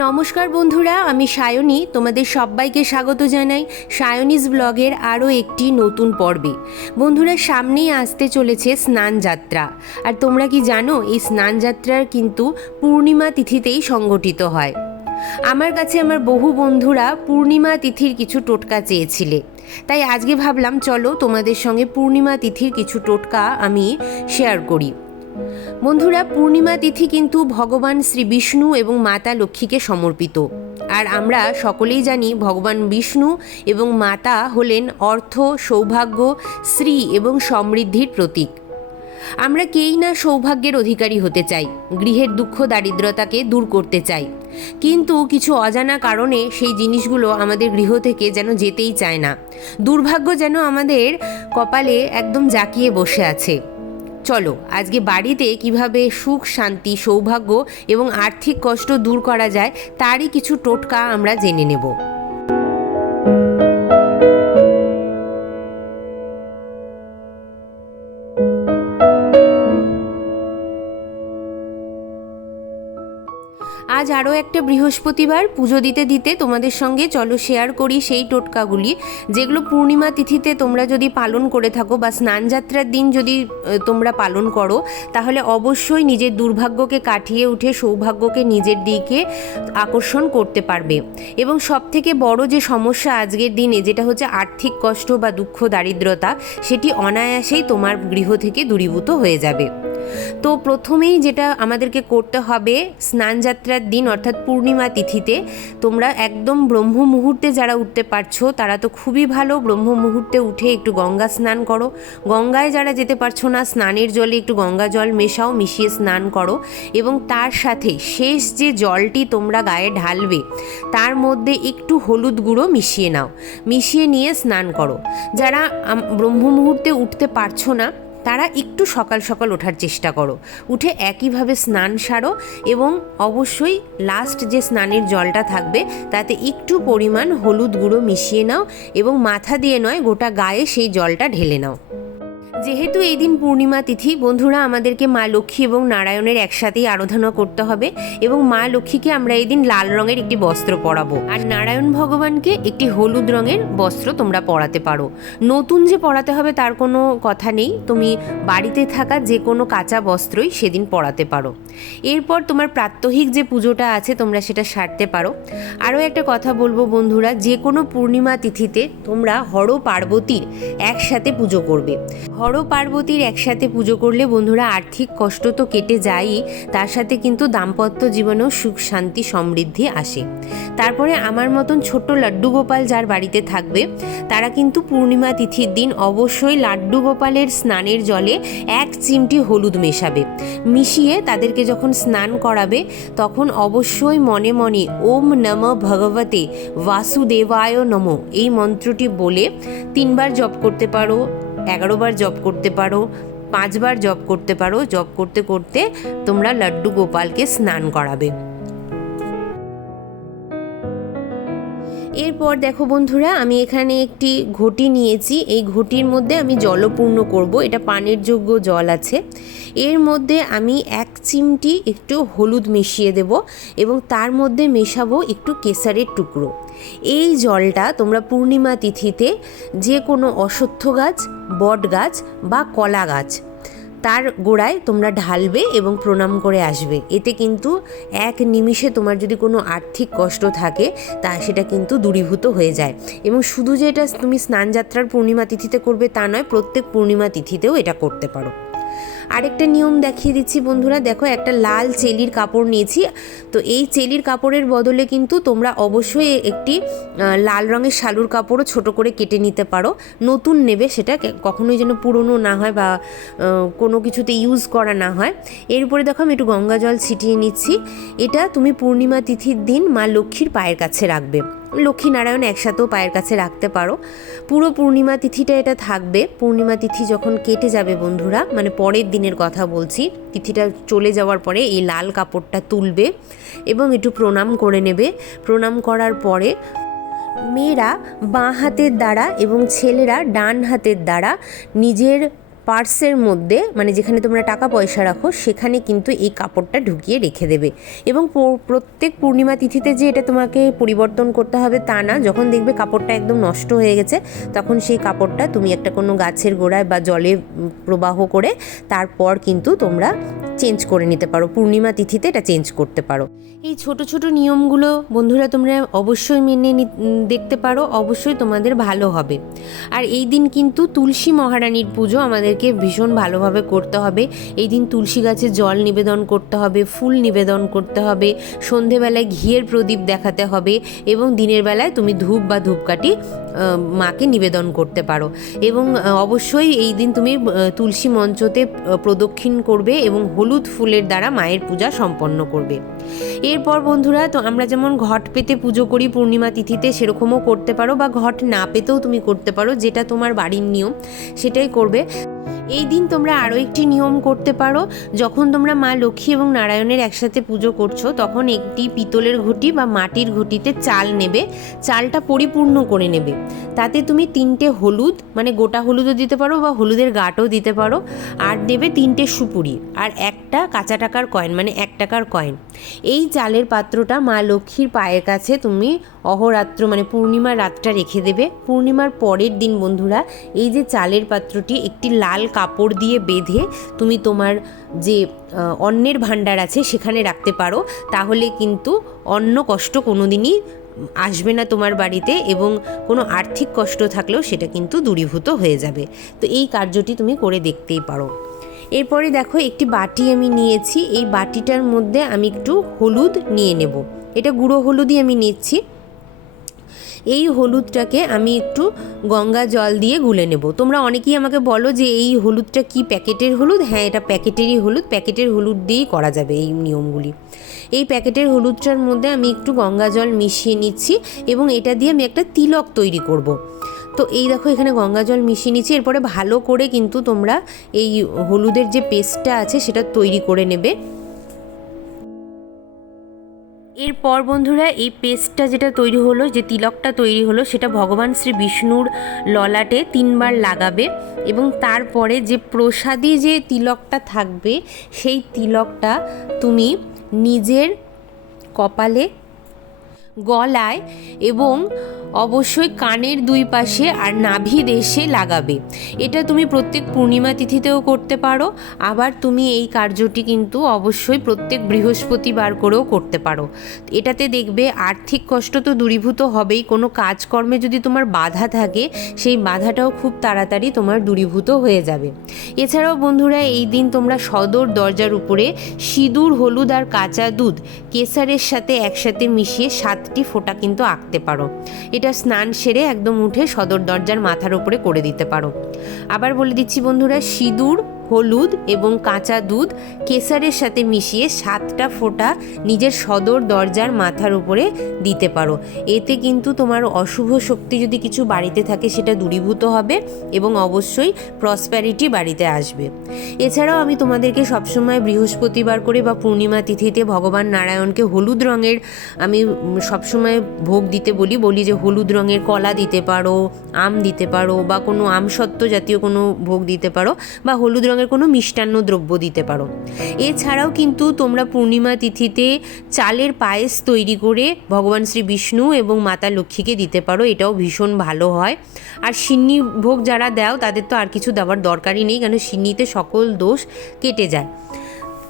নমস্কার বন্ধুরা, আমি সায়নী। তোমাদের সবাইকে স্বাগত জানাই সায়নীজ ব্লগের আরও একটি নতুন পর্বে। বন্ধুরা, সামনেই আসতে চলেছে স্নান যাত্রা। আর তোমরা কি জানো, এই স্নান যাত্রার কিন্তু পূর্ণিমা তিথিতেই সংগঠিত হয়। আমার কাছে আমার বহু বন্ধুরা পূর্ণিমা তিথির কিছু টোটকা চেয়েছিলে, তাই আজকে ভাবলাম চলো তোমাদের সঙ্গে পূর্ণিমা তিথির কিছু টোটকা আমি শেয়ার করি। বন্ধুরা, পূর্ণিমা তিথি কিন্তু ভগবান শ্রী বিষ্ণু এবং মাতা লক্ষ্মীকে সমর্পিত। আর আমরা সকলেই জানি ভগবান বিষ্ণু এবং মাতা হলেন অর্থ, সৌভাগ্য, শ্রী এবং সমৃদ্ধির প্রতীক। আমরা কেই না সৌভাগ্যের অধিকারী হতে চাই, গৃহের দুঃখ দারিদ্রতাকে দূর করতে চাই, কিন্তু কিছু অজানা কারণে সেই জিনিসগুলো আমাদের গৃহ থেকে যেন যেতেই চায় না। দুর্ভাগ্য যেন আমাদের কপালে একদম জাঁকিয়ে বসে আছে। চলো আজকে বাড়িতে কিভাবে সুখ, শান্তি, সৌভাগ্য এবং আর্থিক কষ্ট দূর করা যায় তারই কিছু টোটকা আমরা জেনে নেব। আজ আরও একটা বৃহস্পতিবার, পুজো দিতে দিতে তোমাদের সঙ্গে চলো শেয়ার করি সেই টোটকাগুলি যেগুলো পূর্ণিমা তিথিতে তোমরা যদি পালন করে থাকো বা স্নানযাত্রার দিন যদি তোমরা পালন করো, তাহলে অবশ্যই নিজের দুর্ভাগ্যকে কাটিয়ে উঠে সৌভাগ্যকে নিজের দিকে আকর্ষণ করতে পারবে। এবং সবথেকে বড় যে সমস্যা আজকের দিনে, যেটা হচ্ছে আর্থিক কষ্ট বা দুঃখ দারিদ্রতা, সেটি অনায়াসেই তোমার গৃহ থেকে দূরীভূত হয়ে যাবে। তো প্রথমেই যেটা আমাদেরকে করতে হবে, স্নানযাত্রার দিন অর্থাৎ পূর্ণিমা তিথিতে তোমরা একদম ব্রহ্ম মুহূর্তে যারা উঠতে পারছো তারা তো খুবই ভালো, ব্রহ্ম মুহূর্তে উঠে একটু গঙ্গা স্নান করো। গঙ্গায় যারা যেতে পারছো না, স্নানের জলে একটু গঙ্গা জল মেশাও, মিশিয়ে স্নান করো। এবং তার সাথে শেষ যে জলটি তোমরা গায়ে ঢালবে তার মধ্যে একটু হলুদ গুঁড়ো মিশিয়ে নাও, মিশিয়ে নিয়ে স্নান করো। যারা ব্রহ্ম মুহূর্তে উঠতে পারছো না তারা একটু সকাল সকাল ওঠার চেষ্টা করো, উঠে একইভাবে স্নান সারো এবং অবশ্যই লাস্ট যে স্নানের জলটা থাকবে তাতে একটু পরিমাণ হলুদ গুঁড়ো মিশিয়ে নাও এবং মাথা দিয়ে নয়, গোটা গায়ে সেই জলটা ঢেলে নাও। যেহেতু এই দিন পূর্ণিমা তিথি, বন্ধুরা, আমাদেরকে মা লক্ষ্মী এবং নারায়ণের একসাথেই আরাধনা করতে হবে এবং মা লক্ষ্মীকে আমরা এই দিন লাল রঙের একটি বস্ত্র পরাবো আর নারায়ণ ভগবানকে একটি হলুদ রঙের বস্ত্র তোমরা পরাতে পারো। নতুন যে পরাতে হবে তার কোনো কথা নেই, তুমি বাড়িতে থাকা যে কোনো কাঁচা বস্ত্রই সেদিন পরাতে পারো। এরপর তোমার প্রাত্যহিক যে পুজোটা আছে তোমরা সেটা সারতে পারো। আরও একটা কথা বলবো বন্ধুরা, যে কোনো পূর্ণিমা তিথিতে তোমরা হর পার্বতীর একসাথে পুজো করবে। হর পার্বতীর একসাথে পুজো করলে বন্ধুরা আর্থিক কষ্ট তো কেটে যায়ই, তার সাথে কিন্তু দাম্পত্য জীবনেও সুখ, শান্তি, সমৃদ্ধি আসে। তারপরে আমার মতন ছোট্ট লাড্ডু গোপাল যার বাড়িতে থাকবে তারা কিন্তু পূর্ণিমা তিথির দিন অবশ্যই লাড্ডু গোপালের স্নানের জলে 1 চিমটি হলুদ মেশাবে। মিশিয়ে তাদেরকে যখন স্নান করাবে তখন অবশ্যই মনে মনে ওম নমঃ ভগবতে বাসুদেবায় নমঃ এই মন্ত্রটি বলে 3 বার জপ করতে পারো, 11 বার জপ করতে পারো, 5 বার জপ করতে পারো। জপ করতে করতে তোমরা লাড্ডু গোপালকে স্নান করাবে। এরপর দেখো বন্ধুরা, আমি এখানে একটি ঘটি নিয়েছি। এই ঘটির মধ্যে আমি জলপূর্ণ করব, এটা পানের যোগ্য জল আছে। এর মধ্যে আমি 1 চিমটি একটু হলুদ মিশিয়ে দেব এবং তার মধ্যে মেশাবো একটু কেশরের টুকরো। এই জলটা তোমরা পূর্ণিমা তিথিতে যে কোনো অশ্বত্থ গাছ, বট গাছ বা কলা গাছ তার গোড়ায় তোমরা ঢালবে এবং প্রণাম করে আসবে। এতে কিন্তু 1 নিমিষে তোমার যদি কোনো আর্থিক কষ্ট থাকে তা সেটা কিন্তু দূরীভূত হয়ে যায়। এবং শুধু যে এটা তুমি স্নানযাত্রার পূর্ণিমা তিথিতে করবে তা নয়, প্রত্যেক পূর্ণিমা তিথিতেও এটা করতে পারো। আরেকটা নিয়ম দেখিয়ে দিচ্ছি বন্ধুরা, দেখো একটা লাল চেলির কাপড় নিয়েছি। তো এই চেলির কাপড়ের বদলে কিন্তু তোমরা অবশ্যই একটি লাল রঙের শালুর কাপড়ও ছোট করে কেটে নিতে পারো। নতুন নেবে, সেটা কখনোই যেন পুরনো না হয় বা কোনো কিছুতে ইউজ করা না হয়। এর উপরে দেখো আমি একটু গঙ্গা জল ছিটিয়ে নিচ্ছি। এটা তুমি পূর্ণিমা তিথির দিন মা লক্ষ্মীর পায়ের কাছে রাখবে। লক্ষ্মী নারায়ণ একসাথেও পায়ের কাছে রাখতে পারো। পুরো পূর্ণিমা তিথিটা এটা থাকবে। পূর্ণিমা তিথি যখন কেটে যাবে বন্ধুরা, মানে পরের দিনের কথা বলছি, তিথিটা চলে যাওয়ার পরে এই লাল কাপড়টা তুলবে এবং একটু প্রণাম করে নেবে। প্রণাম করার পরে মেয়েরা বাঁ হাতের দ্বারা এবং ছেলেরা ডান হাতের দ্বারা নিজের পার্সের মধ্যে, মানে যেখানে তোমরা টাকা পয়সা রাখো সেখানে কিন্তু এই কাপড়টা ঢুকিয়ে রেখে দেবে। এবং প্রত্যেক পূর্ণিমা তিথিতে যে এটা তোমাকে পরিবর্তন করতে হবে তা না। যখন দেখবে কাপড়টা একদম নষ্ট হয়ে গেছে তখন সেই কাপড়টা তুমি একটা কোনো গাছের গোড়ায় বা জলে প্রবাহ করে তারপর কিন্তু তোমরা চেঞ্জ করে নিতে পারো। পূর্ণিমা তিথিতে এটা চেঞ্জ করতে পারো। এই ছোট ছোট নিয়মগুলো বন্ধুরা তোমরা অবশ্যই মেনে দেখতে পারো, অবশ্যই তোমাদের ভালো হবে। আর এই দিন কিন্তু তুলসী মহারানীর পুজো আমাদেরকে ভীষণ ভালোভাবে করতে হবে। এই দিন তুলসী গাছে জল নিবেদন করতে হবে, ফুল নিবেদন করতে হবে, সন্ধেবেলায় ঘিয়ের প্রদীপ দেখাতে হবে এবং দিনের বেলায় তুমি ধূপ বা ধূপকাঠি মাকে নিবেদন করতে পারো। এবং অবশ্যই এই দিন তুমি তুলসী মঞ্চতে প্রদক্ষিণ করবে এবং হলুদ ফুলের দ্বারা মায়ের পূজা সম্পন্ন করবে। এরপর বন্ধুরা, তো আমরা যেমন ঘট পেতে পুজো করি পূর্ণিমা তিথিতে, সেরকমও করতে পারো, বা ঘট না পেতেও তুমি করতে পারো, যেটা তোমার বাড়ির নিয়ম সেটাই করবে। এই দিন তোমরা আরও একটি নিয়ম করতে পারো। যখন তোমরা মা লক্ষ্মী এবং নারায়ণের একসাথে পুজো করছো তখন একটি পিতলের ঘটি বা মাটির ঘটিতে চাল নেবে, চালটা পরিপূর্ণ করে নেবে। তাতে তুমি 3টে হলুদ, মানে গোটা হলুদও দিতে পারো বা হলুদের গাঁটও দিতে পারো, আর দেবে 3টে সুপুরি আর একটা কাঁচা টাকার কয়েন, মানে 1 টাকার কয়েন। এই চালের পাত্রটা মা লক্ষ্মীর পায়ের কাছে তুমি অহরাত্র, মানে পূর্ণিমার রাতটা রেখে দেবে। পূর্ণিমার পরের দিন বন্ধুরা এই যে চালের পাত্রটি একটি লাল কাপড় দিয়ে বেঁধে তুমি তোমার যে অন্নের ভাণ্ডার আছে সেখানে রাখতে পারো। তাহলে কিন্তু অন্ন কষ্ট কোনো দিনই আসবে না তোমার বাড়িতে, এবং কোনো আর্থিক কষ্ট থাকলেও সেটা কিন্তু দূরীভূত হয়ে যাবে। তো এই কার্যটি তুমি করে দেখতেই পারো। এরপরে দেখো একটি বাটি আমি নিয়েছি, এই বাটিটার মধ্যে আমি একটু হলুদ নিয়ে নেব। এটা গুঁড়ো হলুদই আমি নিচ্ছি। এই হলুদটাকে আমি একটু গঙ্গা জল দিয়ে গুলে নেব। তোমরা অনেকেই আমাকে বলো যে এই হলুদটা কি প্যাকেটের হলুদ? হ্যাঁ, এটা প্যাকেটেরই হলুদ, প্যাকেটের হলুদ দিয়েই করা যাবে এই নিয়মগুলি। এই প্যাকেটের হলুদটার মধ্যে আমি একটু গঙ্গা জল মিশিয়ে নিচ্ছি এবং এটা দিয়ে আমি একটা তিলক তৈরি করব। তো এই দেখো এখানে গঙ্গা জল মিশিয়ে নিচ্ছি। এরপরে ভালো করে কিন্তু তোমরা এই হলুদের যে পেস্টটা আছে সেটা তৈরি করে নেবে। এরপর বন্ধুরা এই পেস্টটা যেটা তৈরি হলো, যে তিলকটা তৈরি হলো, সেটা ভগবান শ্রী বিষ্ণুর ললাটে 3বার লাগাবে এবং তারপরে যে প্রসাদী যে তিলকটা থাকবে সেই তিলকটা তুমি নিজের কপালে, গলায় এবং অবশ্যই কানের 2 পাশে আর নাভি দেশে লাগাবে। এটা তুমি প্রত্যেক পূর্ণিমা তিথিতেও করতে পারো। আবার তুমি এই কার্যটি কিন্তু অবশ্যই প্রত্যেক বৃহস্পতিবার করেও করতে পারো। এটাতে দেখবে আর্থিক কষ্ট তো দূরীভূত হবেই, কোনো কাজকর্মে যদি তোমার বাধা থাকে সেই বাধাটাও খুব তাড়াতাড়ি তোমার দূরীভূত হয়ে যাবে। এছাড়াও বন্ধুরা এই দিন তোমরা সদর দরজার উপরে সিঁদুর, হলুদ আর কাঁচা দুধ কেশরের সাথে একসাথে মিশিয়ে 7টি ফোঁটা কিন্তু আঁকতে পারো। এটা স্নান সেরে একদম উঠে সদর দরজার মাথার উপরে করে দিতে পারো। আবার বলে দিচ্ছি বন্ধুরা, সিঁদুর, হলুদ এবং কাঁচা দুধ কেশরের সাথে মিশিয়ে 7টা ফোঁটা নিজের সদর দরজার মাথার উপরে দিতে পারো। এতে কিন্তু তোমার অশুভ শক্তি যদি কিছু বাড়িতে থাকে সেটা দূরীভূত হবে এবং অবশ্যই প্রসপ্যারিটি বাড়িতে আসবে। এছাড়াও আমি তোমাদেরকে সবসময় বৃহস্পতিবার করে বা পূর্ণিমা তিথিতে ভগবান নারায়ণকে হলুদ রঙের আমি সবসময় ভোগ দিতে বলি যে হলুদ রঙের কলা দিতে পারো, আম দিতে পারো, বা কোনো আমসত্ত্ব জাতীয় কোনো ভোগ দিতে পারো, বা হলুদ রঙের কোনো মিষ্টান্ন দ্রব্য দিতে পারো। এছাড়াও কিন্তু তোমরা পূর্ণিমা তিথিতে চালের পায়েস তৈরি করে ভগবান শ্রী বিষ্ণু এবং মাতা লক্ষ্মীকে দিতে পারো, এটাও ভীষণ ভালো হয়। আর সিন্নি ভোগ যারা দাও তাদের তো আর কিছু দেওয়ার দরকারই নেই, কারণ সিন্নিতে সকল দোষ কেটে যায়।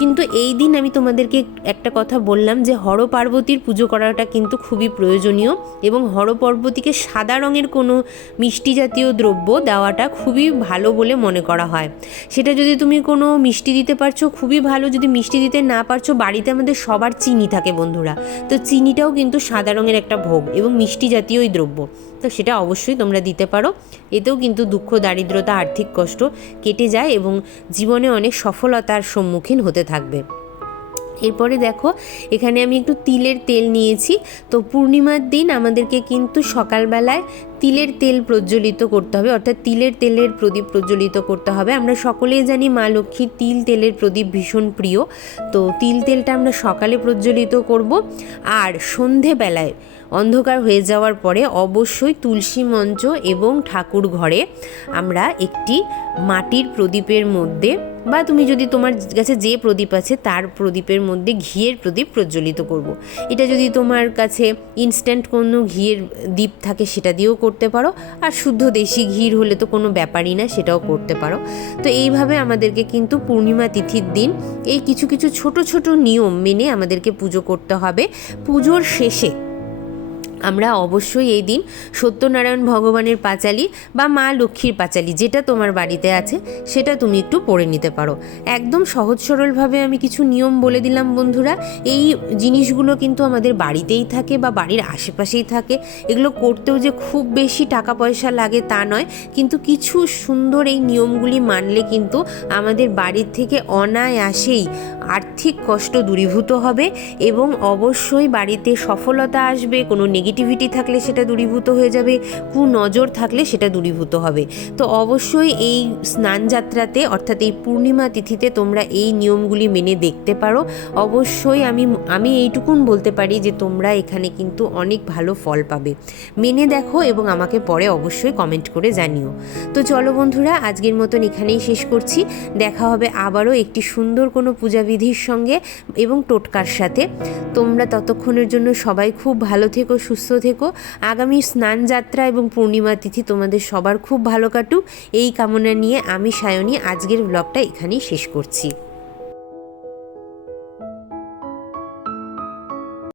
কিন্তু এই দিন আমি তোমাদেরকে একটা কথা বললাম যে হর পার্বতীর পুজো করাটা কিন্তু খুবই প্রয়োজনীয়, এবং হর পার্বতীকে সাদা রঙের কোনো মিষ্টি জাতীয় দ্রব্য দেওয়াটা খুবই ভালো বলে মনে করা হয়। সেটা যদি তুমি কোনো মিষ্টি দিতে পারছো খুবই ভালো, যদি মিষ্টি দিতে না পারছো, বাড়িতে আমাদের সবার চিনি থাকে বন্ধুরা, তো চিনিটাও কিন্তু সাদা রঙের একটা ভোগ এবং মিষ্টি জাতীয়ই দ্রব্য, তো সেটা অবশ্যই তোমরা দিতে পারো। এতেও কিন্তু দুঃখ, দারিদ্রতা, আর্থিক কষ্ট কেটে যায় এবং জীবনে অনেক সফলতার সম্মুখীন হতে থাকবে। এরপরে দেখো এখানে আমি একটু তিলের তেল নিয়েছি। তো পূর্ণিমার দিন আমাদেরকে কিন্তু সকালবেলায় তিলের তেল প্রজ্বলিত করতে হবে, অর্থাৎ তিলের তেলের প্রদীপ প্রজ্বলিত করতে হবে। আমরা সকলেই জানি মা লক্ষ্মীর তিল তেলের প্রদীপ ভীষণ প্রিয়। তো তিল তেলটা আমরা সকালে প্রজ্বলিত করব। আর সন্ধেবেলায় অন্ধকার হয়ে যাওয়ার পরে অবশ্যই তুলসী মঞ্চ এবং ঠাকুর ঘরে আমরা একটি মাটির প্রদীপের মধ্যে, বা তুমি যদি তোমার কাছে যে প্রদীপ আছে তার প্রদীপের মধ্যে ঘিয়ের প্রদীপ প্রজ্বলিত করব। এটা যদি তোমার কাছে ইনস্ট্যান্ট কোনো ঘিয়ের দীপ থাকে সেটা দিয়েও করতে পারো, আর শুদ্ধ দেশি ঘির হলে তো কোনো ব্যাপারই না, সেটাও করতে পারো। তো এইভাবে আমাদেরকে কিন্তু পূর্ণিমা তিথির দিন এই কিছু কিছু ছোট ছোট নিয়ম মেনে আমাদেরকে পুজো করতে হবে। পুজোর শেষে আমরা অবশ্যই এই দিন সত্যনারায়ণ ভগবানের পাঁচালি বা মা লক্ষ্মীর পাঁচালি যেটা তোমার বাড়িতে আছে সেটা তুমি একটু পড়ে নিতে পারো। একদম সহজ সরলভাবে আমি কিছু নিয়ম বলে দিলাম বন্ধুরা। এই জিনিসগুলো কিন্তু আমাদের বাড়িতেই থাকে বা বাড়ির আশেপাশেই থাকে। এগুলো করতেও যে খুব বেশি টাকা পয়সা লাগে তা নয়, কিন্তু কিছু সুন্দর এই নিয়মগুলি মানলে কিন্তু আমাদের বাড়ির থেকে অনায়াসেই আর্থিক কষ্ট দূরীভূত হবে এবং অবশ্যই বাড়িতে সফলতা আসবে। কোনো নেগেটিভিটি থাকলে সেটা দূরীভূত হয়ে যাবে, কুনজর থাকলে সেটা দূরীভূত হবে। তো অবশ্যই এই স্নানযাত্রাতে অর্থাৎ এই পূর্ণিমা তিথিতে তোমরা এই নিয়মগুলি মেনে দেখতে পারো। অবশ্যই আমি এইটুকুন বলতে পারি যে তোমরা এখানে কিন্তু অনেক ভালো ফল পাবে। মেনে দেখো এবং আমাকে পরে অবশ্যই কমেন্ট করে জানিও। তো চলো বন্ধুরা, আজকের মতন এখানেই শেষ করছি। দেখা হবে আবারও একটি সুন্দর কোনো পূজাবিধির সঙ্গে এবং টোটকার সাথে। তোমরা ততক্ষণের জন্য সবাই খুব ভালো থেকো, সুস্থ থেকো। আগামী স্নানযাত্রা এবং পূর্ণিমা তিথি তোমাদের সবার খুব ভালো কাটুক এই কামনা নিয়ে আমি সায়নী আজকের ব্লগটা এখানেই শেষ করছি।